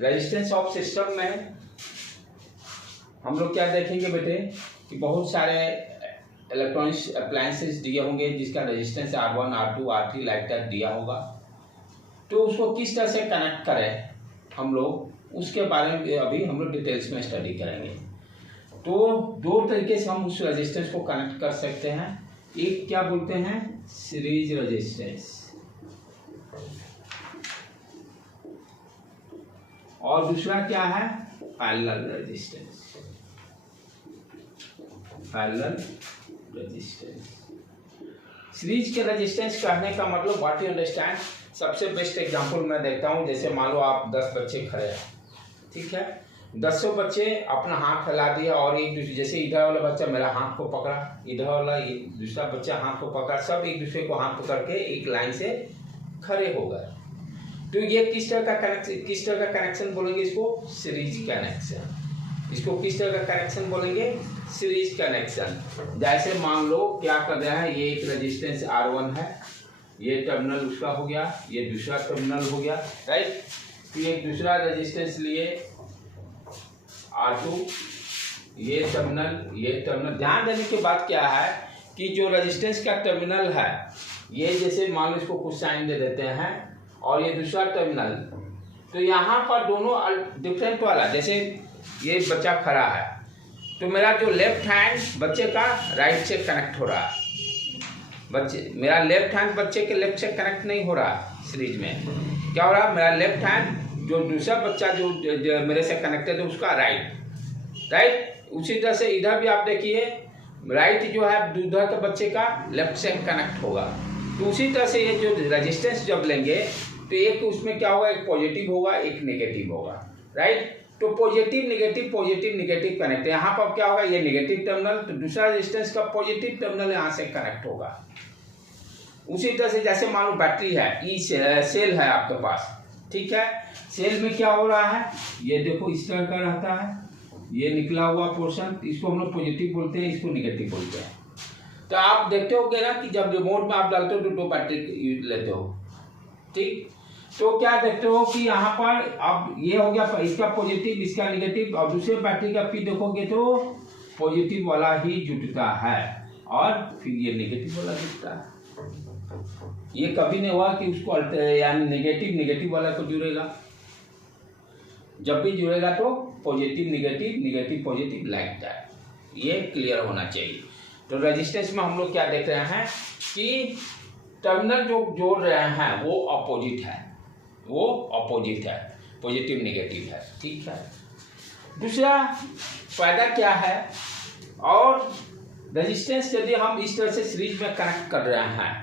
Resistance of system में हम लोग क्या देखेंगे बेटे कि बहुत सारे इलेक्ट्रॉनिक्स अप्लायंसेस दिए होंगे जिसका resistance R1, R2, R3 like type दिया होगा। तो उसको किस तरह से कनेक्ट करें हम लोग, उसके बारे में अभी हम लोग डिटेल्स में स्टडी करेंगे। तो दो तरीके से हम उस रेजिस्टेंस को कनेक्ट कर सकते हैं। एक क्या बोलते हैं, सीरीज रेजिस्टेंस, और दूसरा क्या है, parallel resistance. Parallel resistance, series के रेजिस्टेंस कहने का मतलब व्हाट यू अंडरस्टैंड। सबसे बेस्ट एग्जांपल मैं देखता हूँ, जैसे मान लो आप 10 बच्चे खड़े हैं, ठीक है, 10 बच्चे अपना हाथ फैला दिया और एक दूसरे, जैसे इधर वाला बच्चा मेरा हाथ को पकड़ा, इधर वाला ये दूसरा बच्चा हाथ को पकड़ा, सब एक दूसरे को हाथ पकड़ के एक लाइन से खड़े हो गए। तो ये किस तरह का कनेक्शन बोलेंगे, इसको सीरीज कनेक्शन। इसको किस तरह का कनेक्शन बोलेंगे, सीरीज कनेक्शन। जैसे मान लो क्या कर रहा है, ये एक रेजिस्टेंस R1 है, ये टर्मिनल उसका हो गया, ये दूसरा टर्मिनल हो गया, राइट। तो एक दूसरा रेजिस्टेंस लिए R2, ये टर्मिनल। ध्यान देने की बात क्या है कि जो रेजिस्टेंस का टर्मिनल है, ये जैसे मान लो इसको कुछ साइन दे देते हैं, और ये दूसरा टर्मिनल, तो यहाँ पर दोनों डिफरेंट वाला, जैसे ये बच्चा खड़ा है तो मेरा जो लेफ्ट हैंड बच्चे का राइट से कनेक्ट हो रहा है, मेरा लेफ्ट हैंड बच्चे के लेफ्ट से कनेक्ट नहीं हो रहा। सीरीज में क्या हो रहा है, मेरा लेफ्ट हैंड जो दूसरा बच्चा जो मेरे से कनेक्टेड है उसका राइट। उसी तरह से इधर भी आप देखिए, राइट जो है दूसरा के बच्चे का लेफ्ट से कनेक्ट होगा। तो उसी तरह से ये जो रेजिस्टेंस जब लेंगे तो एक उसमें क्या होगा, एक पॉजिटिव होगा, एक नेगेटिव होगा, राइट। तो पॉजिटिव नेगेटिव कनेक्ट, यहाँ पर क्या होगा, ये नेगेटिव टर्मिनल, तो दूसरा रेजिस्टेंस का पॉजिटिव टर्मिनल यहाँ से कनेक्ट होगा। उसी तरह से जैसे मान लो बैटरी है, सेल है आपके पास, ठीक है, सेल में क्या हो रहा है, ये देखो इस तरह का रहता है, ये निकला हुआ पोर्शन, इसको हम लोग पॉजिटिव बोलते हैं, इसको नेगेटिव बोलते हैं। तो आप देखते होगे ना कि जब रिमोट में आप डालते हो तो 2 बैटरी यूज लेते हो, ठीक। तो क्या देखते हो कि यहाँ पर अब ये हो गया, इसका पॉजिटिव इसका नेगेटिव, और दूसरे बैटरी का फिर देखोगे तो पॉजिटिव वाला ही जुटता है और फिर ये नेगेटिव वाला जुटता है। ये कभी नहीं हुआ कि उसको यानी नेगेटिव वाला को जुड़ेगा। जब भी जुड़ेगा तो positive negative positive like that, ये क्लियर होना चाहिए। तो रेजिस्टेंस में हम लोग क्या देख रहे हैं कि टर्मिनल जो जोड़ रहे हैं वो अपोजिट है, पॉजिटिव नेगेटिव है, ठीक है। दूसरा फायदा क्या है, और रेजिस्टेंस यदि हम इस तरह से सीरीज में कनेक्ट कर रहे हैं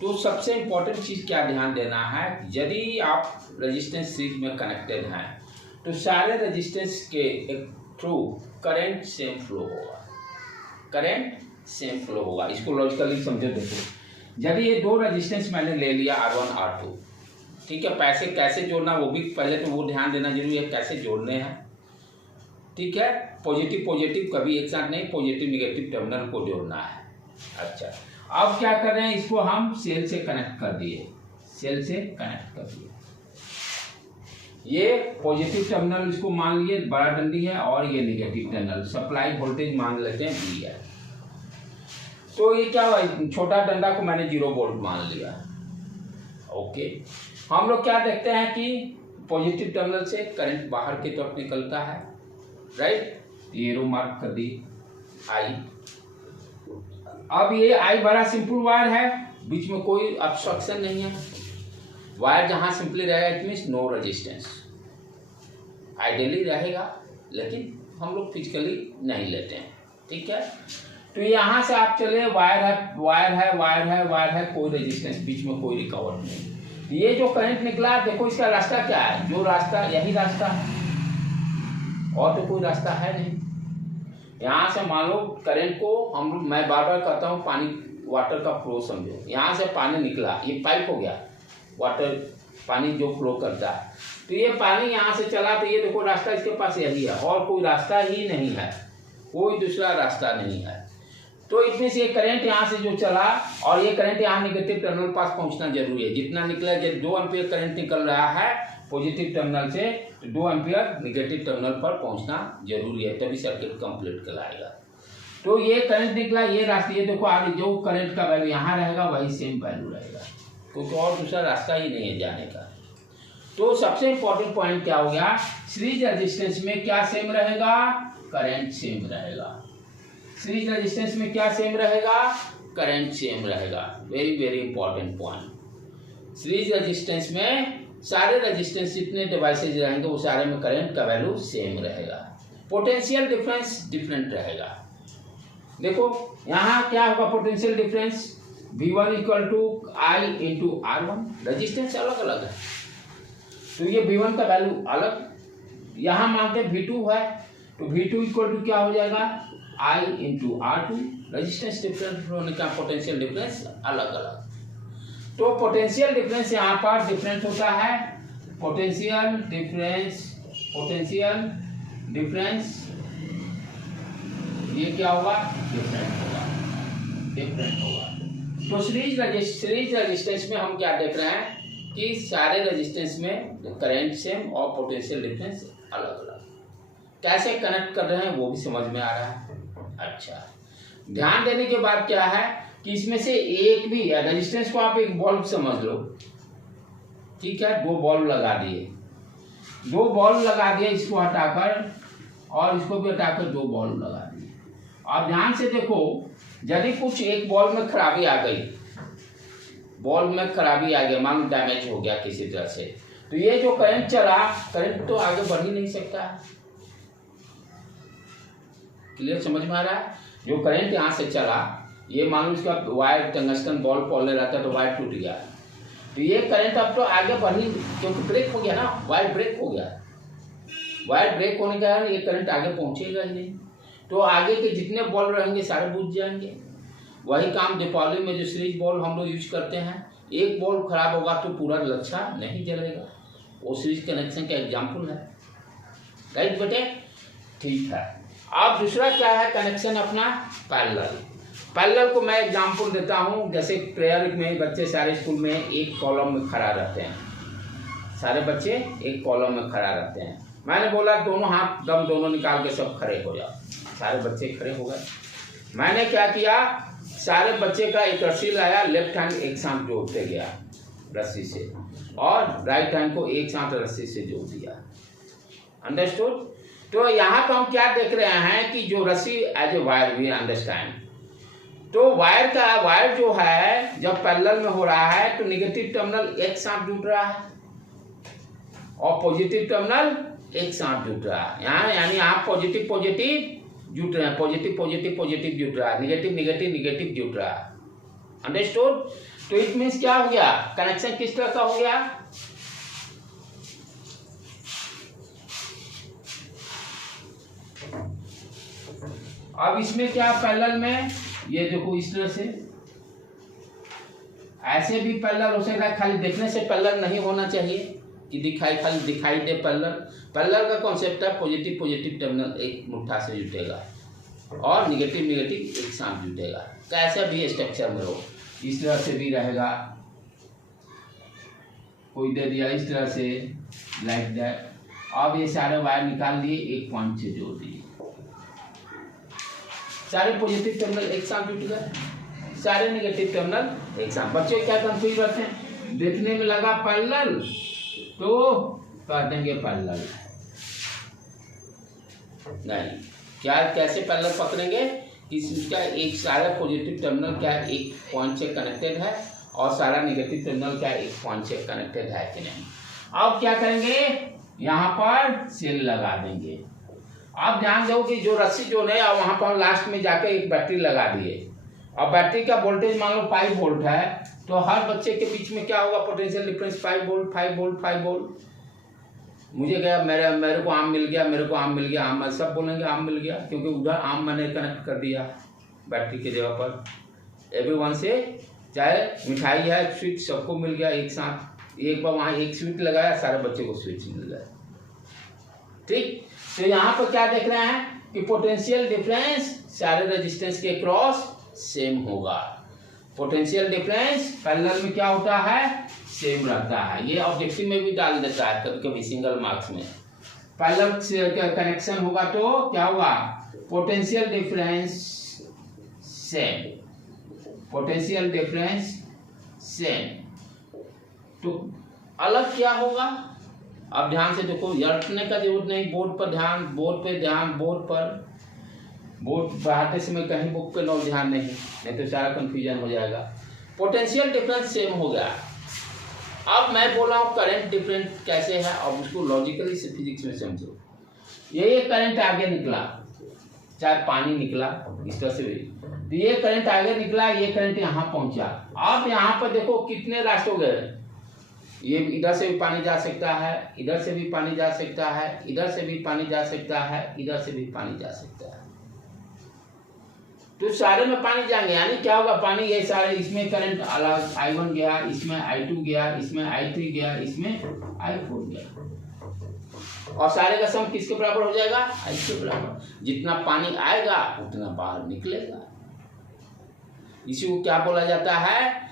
तो सबसे इम्पोर्टेंट चीज़ क्या ध्यान देना है, यदि आप रेजिस्टेंस सीरीज में कनेक्टेड हैं तो सारे रेजिस्टेंस के थ्रू करंट सेम फ्लो होगा। इसको लॉजिकली समझो। देखो यदि ये 2 रेजिस्टेंस मैंने ले लिया R1 R2, ठीक है, पैसे कैसे जोड़ना वो भी पहले तो वो ध्यान देना जरूरी है, कैसे जोड़ने हैं, ठीक है। पॉजिटिव कभी एक साथ नहीं, पॉजिटिव नेगेटिव टर्मिनल को जोड़ना है। अच्छा, अब क्या कर रहे हैं, इसको हम सेल से कनेक्ट कर दिए, ये पॉजिटिव टर्मिनल इसको मान लिए बड़ा डंडी है, और ये नेगेटिव टर्मिनल सप्लाई वोल्टेज मान लेते हैं V है। तो ये क्या हुआ, छोटा डंडा को मैंने 0 वोल्ट मान लिया, ओके। हम लोग क्या देखते हैं कि पॉजिटिव टर्मिनल से करंट बाहर की तरफ निकलता है, राइट। एरो मार्क कर दी I। अब ये I बड़ा सिंपल वायर है, बीच में कोई ऑब्स्ट्रक्शन नहीं है। वायर जहां सिंपली रहेगा it means no resistance, ideally रहेगा, लेकिन हम लोग फिजिकली नहीं लेते हैं, ठीक है। तो यहाँ से आप चले, वायर है, कोई रेजिस्टेंस, बीच में कोई रिकवर नहीं। ये जो करंट निकला, देखो इसका रास्ता क्या है, जो रास्ता यही रास्ता है, और तो कोई रास्ता है नहीं। यहाँ से मान लो करंट को मैं बार बार कहता हूँ, वाटर का फ्लो समझो। यहाँ से पानी निकला, ये पाइप हो गया, वाटर पानी जो फ्लो करता है, तो ये पानी यहाँ से चला, तो ये देखो रास्ता इसके पास यही है, और कोई रास्ता ही नहीं है, कोई दूसरा रास्ता नहीं है। तो इसमें से ये करंट यहाँ से जो चला, और ये करंट यहाँ नेगेटिव टर्मिनल पास पहुँचना जरूरी है। जितना निकला, जब 2 एम्पीयर करंट निकल रहा है पॉजिटिव टर्मिनल से, तो 2 एम्पियर नेगेटिव टर्मिनल पर पहुंचना जरूरी है, तभी सर्किट कंप्लीट कहलाएगा। तो ये करंट निकला, ये रास्ता, ये देखो आगे जो करंट का वैल्यू यहाँ रहेगा वही सेम वैल्यू रहेगा, क्योंकि और दूसरा रास्ता ही नहीं है जाने का। तो सबसे इंपॉर्टेंट पॉइंट क्या हो गया, सीरीज रेजिस्टेंस में क्या सेम रहेगा, करंट सेम रहेगा। सीरीज रेजिस्टेंस में क्या सेम रहेगा, करंट सेम रहेगा। Very very important point. Series resistance में सारे रेजिस्टेंस जितने डिवाइसेज रहेंगे वो सारे में करंट का वैल्यू सेम रहेगा, पोटेंशियल डिफरेंस डिफरेंट रहेगा। देखो यहाँ क्या होगा, potential difference V1 equal to I into R1, resistance अलग अलग है तो ये V1 का वैल्यू अलग, यहाँ मानते V2 है तो V2 इक्वल टू क्या हो जाएगा, I into R2, resistance difference होने का पोटेंशियल डिफरेंस अलग अलग। तो पोटेंशियल डिफरेंस यहाँ पर डिफरेंट होता है, पोटेंशियल डिफरेंस ये क्या होगा, डिफरेंट होगा। तो सीरीज रेजिस्टेंस में हम क्या देख रहे हैं कि सारे रेजिस्टेंस में करंट सेम और पोटेंशियल डिफरेंस अलग अलग। कैसे कनेक्ट कर रहे हैं वो भी समझ में आ रहा है। अच्छा, ध्यान देने के बाद क्या है कि इसमें से एक भी रेजिस्टेंस को आप एक बल्ब समझ लो, ठीक है, 2 बल्ब लगा दिए, 2 बल्ब लगा दिए, इसको हटाकर और इसको भी हटाकर 2 बल्ब लगा दिए। आप ध्यान से देखो, यदि कुछ एक बल्ब में खराबी आ गई, मान लो डैमेज हो गया किसी तरह से, तो ये जो करंट चला, करंट तो आगे बढ़ ही नहीं सकता। क्लियर समझ में आ रहा है? जो करंट यहाँ से चला, ये मान लो इसका वायर टंगस्टन बॉल पॉले रहता तो वायर टूट गया, तो ये करंट अब तो आगे बढ़ ही, क्योंकि ब्रेक हो गया ना, वायर ब्रेक हो गया। वायर ब्रेक होने के कारण ये करंट आगे पहुंचेगा ही नहीं, तो आगे के जितने बॉल रहेंगे सारे बुझ जाएंगे। वही काम दीपावली में जो सीरीज बॉल हम लोग यूज करते हैं, एक बॉल खराब होगा तो पूरा लच्छा नहीं जलेगा, वो सीरीज कनेक्शन का एग्जाम्पल है। राइट बेटे, ठीक है। अब दूसरा क्या है कनेक्शन अपना, पैरेलल को मैं एग्जाम्पल देता हूँ। जैसे प्रेयर में बच्चे सारे स्कूल में एक कॉलम में खड़ा रहते हैं, सारे बच्चे एक कॉलम में खड़ा रहते हैं। मैंने बोला दोनों हाथ दम दोनों निकाल के सब खड़े हो जाओ, सारे बच्चे खड़े हो गए। मैंने क्या किया, सारे बच्चे का एक रस्सी लाया, लेफ्ट हैंड एक साथ जोड़ते गया रस्सी से, और राइट हैंड को एक साथ रस्सी से जोड़ दिया। अंडरस्टूड? तो यहाँ पर हम क्या देख रहे हैं कि जो रस्सी as a wire, we understand. तो वायर जो है जब पैरेलल में हो रहा है तो नेगेटिव टर्मिनल एक साथ जुड़ रहा है और पॉजिटिव टर्मिनल एक साथ जुड़ रहा है। यहाँ यानी आप पॉजिटिव जुट रहे हैं, पॉजिटिव जुट रहा है, निगेटिव जुट रहा है। अंडरस्टूड? तो इट मीन्स क्या हो गया, कनेक्शन किस तरह का हो गया, अब इसमें क्या पैरेलल में ये देखो इस तरह से, ऐसे भी पैरेलल हो सकता है, खाली देखने से पैरेलल नहीं होना चाहिए कि खाली दिखाई दे। पैरेलल का कॉन्सेप्ट है पॉजिटिव टर्मिनल एक मुट्ठा से जुटेगा और निगेटिव एक साथ जुटेगा। कैसा भी स्ट्रक्चर में हो, इस तरह से भी रहेगा, कोई दे दिया इस तरह से, लाइक दैट। अब ये सारे वायर निकाल लिए, एक पॉइंट से जोड़ दिए, सारे पॉजिटिव टर्मिनल एक साथ जुट गए, सारे नेगेटिव टर्मिनल एक साथ। बच्चे क्या कंफ्यूज रहते हैं, देखने में लगा पैरेलल तो कह देंगे पैरेलल नहीं। क्या कैसे पैरेलल पकड़ेंगे कि इसका एक सारा पॉजिटिव टर्मिनल क्या एक पॉइंट से कनेक्टेड है और सारा नेगेटिव टर्मिनल क्या एक पॉइंट से कनेक्टेड है कि नहीं। अब क्या करेंगे, यहाँ पर सेल लगा देंगे। आप ध्यान दो कि जो रस्सी जो है वहाँ पर लास्ट में जाकर एक बैटरी लगा दिए, और बैटरी का वोल्टेज मान लो 5 वोल्ट है, तो हर बच्चे के बीच में क्या होगा, पोटेंशियल डिफरेंस 5 वोल्ट। मुझे क्या, मेरे को आम मिल गया, आम सब बोलेंगे आम मिल गया, क्योंकि उधर आम मैंने कनेक्ट कर दिया बैटरी के जगह पर। एवरीवन से, चाहे मिठाई है, स्वीट, सबको मिल गया एक साथ। एक बार वहाँ एक स्वीट लगाया, सारे बच्चे को स्वीट मिल गया। ठीक, तो यहाँ पर क्या देख रहे हैं कि पोटेंशियल डिफरेंस सारे रेजिस्टेंस के क्रॉस सेम होगा। पोटेंशियल डिफरेंस पैरेलल में क्या होता है, सेम रहता है। ये ऑब्जेक्टिव में भी डाल देता है कभी कभी सिंगल मार्क्स में। पहला कनेक्शन होगा तो क्या होगा, potential difference same, potential difference same. तो अलग क्या होगा, अब ध्यान से देखो, रटने का जरूरत नहीं, बोर्ड पर ध्यान, बोर्ड पे ध्यान, बोर्ड पढ़ाते समय कहीं बुक पे नो ध्यान नहीं तो सारा कंफ्यूजन हो जाएगा। पोटेंशियल डिफरेंस सेम हो गया। अब मैं बोल रहा हूँ करंट डिफरेंट कैसे है, अब उसको लॉजिकली से फिजिक्स में समझो। ये करंट आगे निकला, चाहे पानी निकला इस तरह से भी, तो ये करंट आगे निकला, ये करंट यहाँ पहुंचा। अब यहाँ पर देखो कितने रास्ते हो गए, ये इधर से भी पानी जा सकता है, इधर से भी पानी जा सकता है, इधर से भी पानी जा सकता है, इधर से भी पानी जा सकता है। तो सारे में पानी जाएंगे, यानी क्या होगा, पानी ये सारे, इसमें करंट अलग I1 गया, इसमें I2 गया, इसमें I3 गया, इसमें I4 गया, और सारे का सम किसके बराबर हो जाएगा, I के बराबर। जितना पानी आएगा उतना बाहर निकलेगा। इसी को क्या बोला जाता है,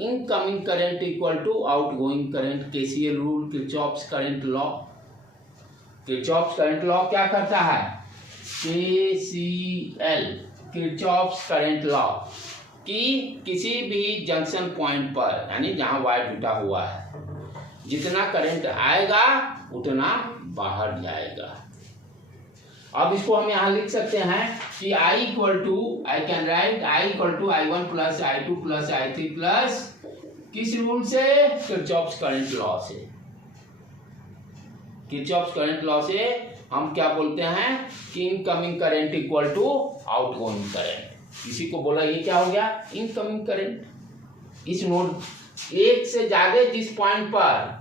incoming current equal to outgoing current, KCL rule, Kirchhoff's current law. Kirchhoff's current law क्या करता है, KCL, किरचॉफ्स करंट लॉ, कि किसी भी जंक्शन पॉइंट पर, यानी जहां वायर जुटा हुआ है, जितना करंट आएगा उतना बाहर जाएगा। अब इसको हम यहाँ लिख सकते हैं कि I equal to, I can write I equal to I1 plus I2 plus I3 plus किस रूल से, किरचॉफ्स करंट लॉ से। किरचॉफ्स करंट लॉ से हम क्या बोलते हैं कि incoming current equal to outgoing current. इसी को बोला, ये क्या हो गया, इनकमिंग करंट। इस नोड एक से ज्यादा जिस पॉइंट पर,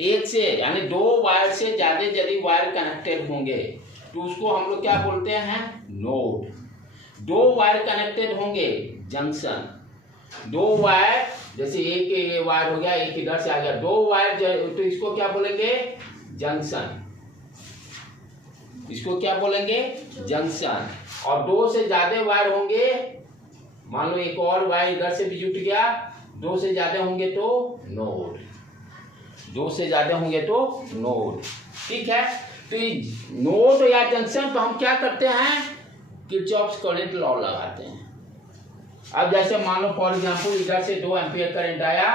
एक से यानी दो वायर से ज्यादा यदि वायर कनेक्टेड होंगे तो उसको हम लोग क्या बोलते हैं, नोड। दो वायर कनेक्टेड होंगे, जंक्शन। दो वायर, जैसे एक वायर हो गया, एक इधर से आ गया, दो वायर, तो इसको क्या बोलेंगे, जंक्शन। इसको क्या बोलेंगे, जंक्शन। और दो से ज्यादा वायर होंगे, मान लो एक और वायर इधर से भी जुट गया, दो से ज्यादा होंगे तो नोड, दो से ज्यादा होंगे तो नोड। ठीक है, तो नोड या जंक्शन तो हम क्या करते हैं, किरचॉफ्स करंट लॉ लगाते हैं। अब जैसे मान लो फॉर एग्जांपल इधर से 2 एम्पियर करंट आया,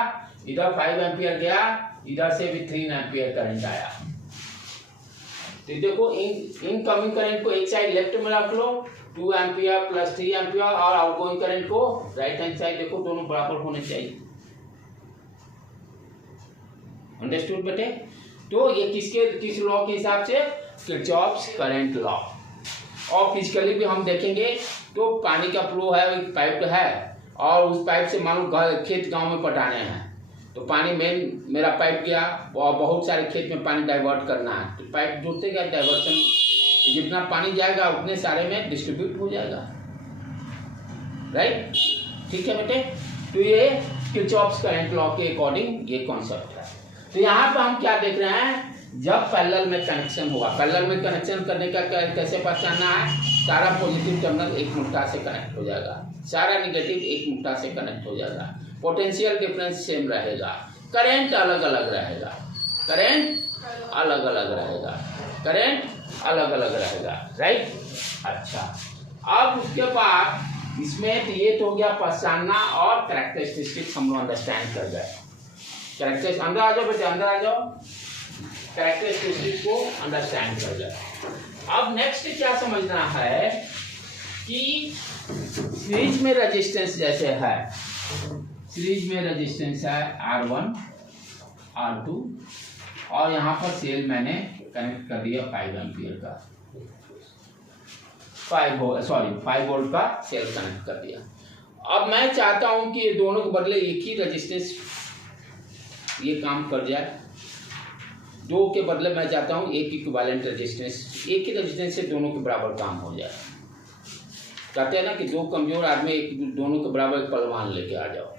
इधर 5 एम्पियर गया, इधर से भी 3 एम्पियर करंट आया। तो देखो इनकमिंग करंट को एक साइड लेफ्ट में रख लो, 2 एम्पियर प्लस 3 एम्पियर, और आउटगोइंग करंट को राइट हैंड साइड देखो, दोनों बराबर होने चाहिए। अंडरस्टूड बेटे। तो ये किस लॉ के हिसाब से, किरचॉफ्स करंट लॉ। और फिजिकली भी हम देखेंगे तो पानी का फ्लो है, एक पाइप है, और उस पाइप से मान लो खेत गांव में पटाने हैं, तो पानी मेरा पाइप गया और बहुत सारे खेत में पानी डाइवर्ट करना है, तो पाइप जुड़ते गया, डाइवर्शन, जितना पानी जाएगा उतने सारे में डिस्ट्रीब्यूट हो जाएगा। राइट, ठीक है बेटे। तो ये किरचॉफ्स करंट लॉ के अकॉर्डिंग ये कॉन्सेप्ट है। तो यहाँ पर हम क्या देख रहे हैं, जब पैरेलल में कनेक्शन होगा, पैरेलल में कनेक्शन करने का कैसे पहचानना है, सारा पॉजिटिव टर्मिनल एक मुट्ठा से कनेक्ट हो जाएगा, सारा निगेटिव एक मुट्ठा से कनेक्ट हो जाएगा, पोटेंशियल डिफरेंस सेम रहेगा, करंट अलग अलग रहेगा, करंट अलग अलग रहेगा, करंट अलग अलग रहेगा। राइट, अच्छा। अब उसके बाद इसमें ये तो हो गया पहचानना, और कैरेक्टरिस्टिक्स हम लोग अंडरस्टैंड कर गए। कैरेक्टरिस्टिक्स, अंदर आ जाओ बेटे, अंदर आ जाओ, कैरेक्टरिस्टिक्स को अंडरस्टैंड कर गए। अब नेक्स्ट क्या समझना है कि सीरीज में रेजिस्टेंस जैसे है, सीरीज में रेजिस्टेंस है R1 R2, और यहाँ पर सेल मैंने कनेक्ट कर दिया 5 एम्पियर का, 5 वोल्ट का सेल कनेक्ट कर दिया। अब मैं चाहता हूं कि ये दोनों के बदले एक ही रेजिस्टेंस ये काम कर जाए, दो के बदले मैं चाहता हूं एक इक्विवेलेंट रेजिस्टेंस, एक ही रेजिस्टेंस से दोनों के बराबर काम हो जाए। कहते हैं ना कि दो कमजोर आदमी एक दोनों के बराबर पलवान लेके आ जाओ।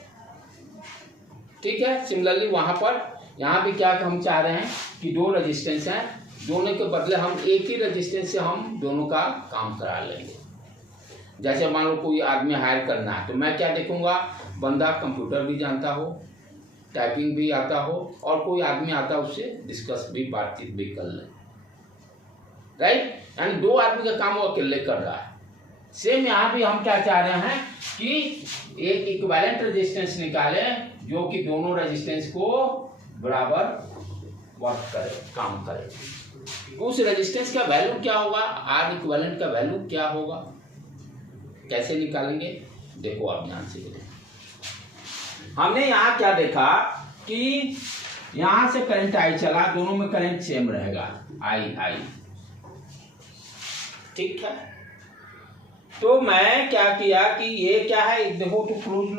ठीक है, सिमिलरली वहां पर यहाँ भी क्या हम चाह रहे हैं कि दो रेजिस्टेंस हैं, दोनों के बदले हम एक ही रेजिस्टेंस से हम दोनों का काम करा लेंगे। जैसे मान लो कोई आदमी हायर करना है, तो मैं क्या देखूंगा, बंदा कंप्यूटर भी जानता हो, टाइपिंग भी आता हो और कोई आदमी आता है उससे डिस्कस भी बातचीत भी कर ले, राइट। यानी दो आदमी का काम वो अकेले कर रहा है। सेम यहाँ भी हम क्या चाह रहे हैं कि एक इक्विवेलेंट रेजिस्टेंस निकाले जो कि दोनों रेजिस्टेंस को बराबर वर्क करे, काम करे। उस रेजिस्टेंस का वैल्यू क्या होगा, आर इक्विवेलेंट का वैल्यू क्या होगा, कैसे निकालेंगे देखो आप ध्यान से। हमने यहाँ क्या देखा कि यहाँ से करंट आई चला, दोनों में करंट सेम रहेगा, आई, ठीक है। तो मैं क्या किया कि ये क्या है, देखो तो क्लोज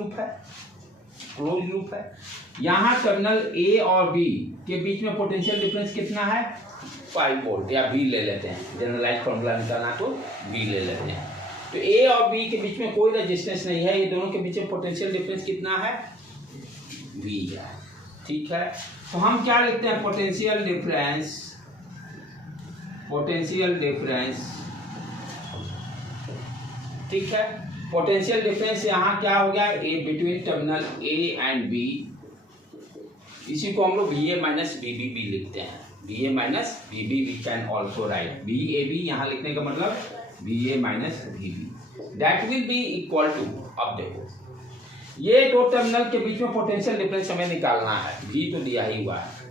लूप है। यहाँ टर्मिनल ए और बी के बीच में पोटेंशियल डिफरेंस कितना है, 5 वोल्ट, या बी ले लेते हैं, जनरलाइज फॉर्मूला निकालना तो बी ले लेते हैं। तो ए और बी के बीच में कोई रेजिस्टेंस नहीं है, ये दोनों के बीच में पोटेंशियल डिफरेंस कितना है, बी है, ठीक है। तो हम क्या लिखते हैं, पोटेंशियल डिफरेंस, ठीक है। पोटेंशियल डिफरेंस यहाँ क्या हो गया, A between terminal A and B, इसी को हम लोग B A minus B B B लिखते हैं, B A minus B B we can also write B A B, यहाँ लिखने का मतलब B A minus B B, that will be equal to, अब देखो ये दो टर्मिनल के बीच में पोटेंशियल डिफरेंस हमें निकालना है, भी तो दिया ही हुआ है।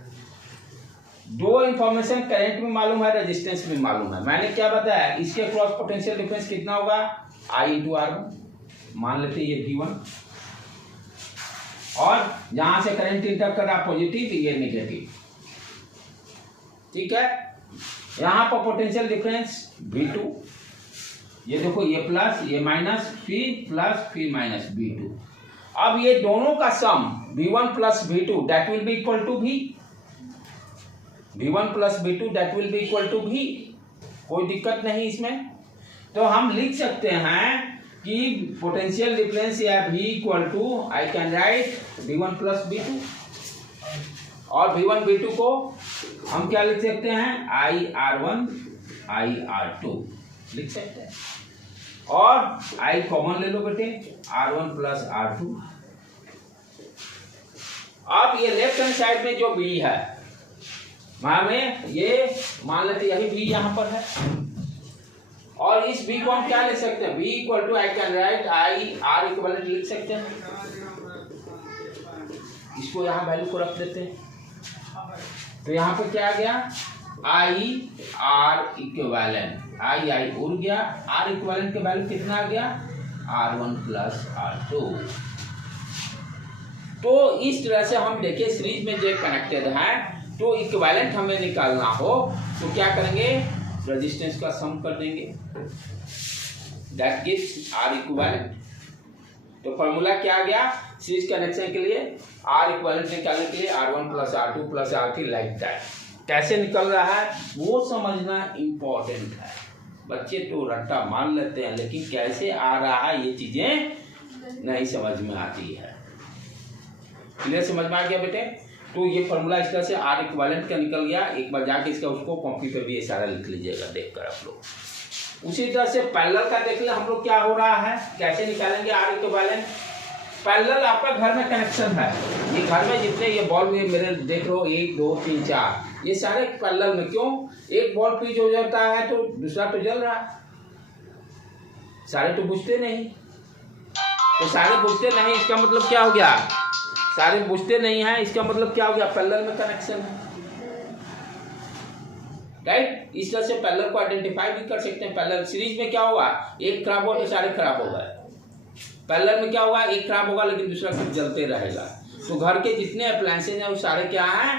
दो इंफॉर्मेशन करंट में मालूम है, रेजिस्टेंस में मालूम है। मैंने क्या बताया, इसके क्रॉस पोटेंशियल डिफरेंस कितना होगा, आई इंटू आर, मान लेते ये V1, और जहां से करंट इंटर कर रहा पॉजिटिव, ये नेगेटिव, ठीक है। यहां पर पोटेंशियल डिफरेंस V2, ये देखो ये प्लस ये माइनस, फिर प्लस फिर माइनस V2। अब ये दोनों का sum V1 plus V2 that will be equal to V, V1 plus V2 that will be equal to V, कोई दिक्कत नहीं इसमें। तो हम लिख सकते हैं कि पोटेंशियल डिफरेंस या V equal to, I can write V1 plus V2, और V1 V2 को हम क्या लिख सकते हैं, IR1 IR2 लिख सकते हैं, और I कॉमन ले लो बेटे, R1 प्लस R2। अब ये लेफ्ट हैंड साइड में जो B है, हमें ये मान लेते यही B यहाँ पर है, और इस B को हम क्या लिख सकते हैं, B equal to, I can write I R equivalent लिख सकते हैं। इसको यहाँ वैल्यू को रख देते हैं, तो यहाँ पे क्या आ गया, आई आर इक्विवेलेंट, आई उड़ गया, आर इक्विवेलेंट के वैल्यू कितना आ गया, R1 प्लस R2। तो इस तरह से हम देखिए सीरीज में जो कनेक्टेड है, तो इक्विवेलेंट हमें निकालना हो तो क्या करेंगे, रेजिस्टेंस का सम कर देंगे, दैट गिव्स आर इक्विवेलेंट। तो फॉर्मूला क्या आ गया सीरीज कनेक्शन के लिए, आर इक्विवेलेंट निकालने के लिए R1 plus R2 plus R3 like that. कैसे निकल रहा है वो समझना इम्पोर्टेंट है। बच्चे तो रट्टा मान लेते हैं, लेकिन कैसे आ रहा है ये चीजें नहीं समझ में आती है। क्लियर, समझ में आ गया बेटे। तो ये फॉर्मूला इस तरह से आर इक्विवेलेंट का निकल गया। एक बार जाके इसका उसको कॉपी पे भी ये सारा लिख लीजिएगा देखकर आप लोग। उसी तरह से पैरेलल का देख ले हम लोग क्या हो रहा है, कैसे निकालेंगे आर इक्विवेलेंट। पैरेलल आपका घर में कनेक्शन है, ये घर में जितने ये बॉल्ब ये मेरे देख लो 1 2 3 4 ये सारे पैरेलल में। क्यों, एक बॉल्ब फ्यूज हो जाता है तो दूसरा तो जल रहा है, सारे तो बुझते नहीं। तो सारे बुझते नहीं इसका मतलब क्या हो गया, सारे बुझते नहीं है इसका मतलब क्या हो गया, पैरेलल में कनेक्शन है, राइट। इस तरह से पैरेलल को आइडेंटिफाई भी कर सकते हैं। पैरेलल सीरीज में क्या होगा, एक खराब हुआ तो सारे खराब हो गए। पैरेलल में क्या होगा, एक खराब होगा लेकिन दूसरा कुछ जलते रहेगा। तो घर के जितने अप्लायंसेज हैं वो सारे क्या हैं,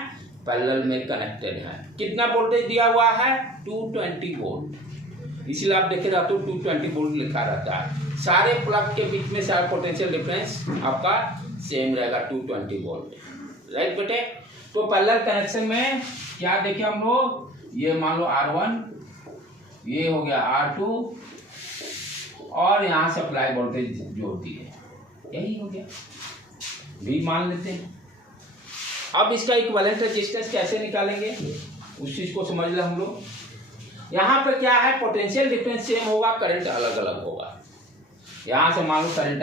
पैरेलल में कनेक्टेड हैं। कितना वोल्टेज दिया हुआ है, 220 वोल्ट, इसलिए आप देखे रहते हो 220 वोल्ट लिखा रहता है। सारे प्लग के बीच में सारा पोटेंशियल डिफरेंस आपका सेम रहेगा 220 वोल्ट, राइट बेटे। तो पैरेलल कनेक्शन में क्या देखे हम लोग, ये मान लो R1, ये हो गया R2 और यहाँ सप्लाई वोल्टेज जोड़ दिए, यही हो गया, भी मान लेते हैं। अब इसका इक्विवेलेंट रेजिस्टेंस कैसे निकालेंगे उस चीज को समझ ले हम लोग। यहाँ पे क्या है, पोटेंशियल डिफरेंस सेम होगा, करंट अलग अलग होगा। यहाँ से मान लो करंट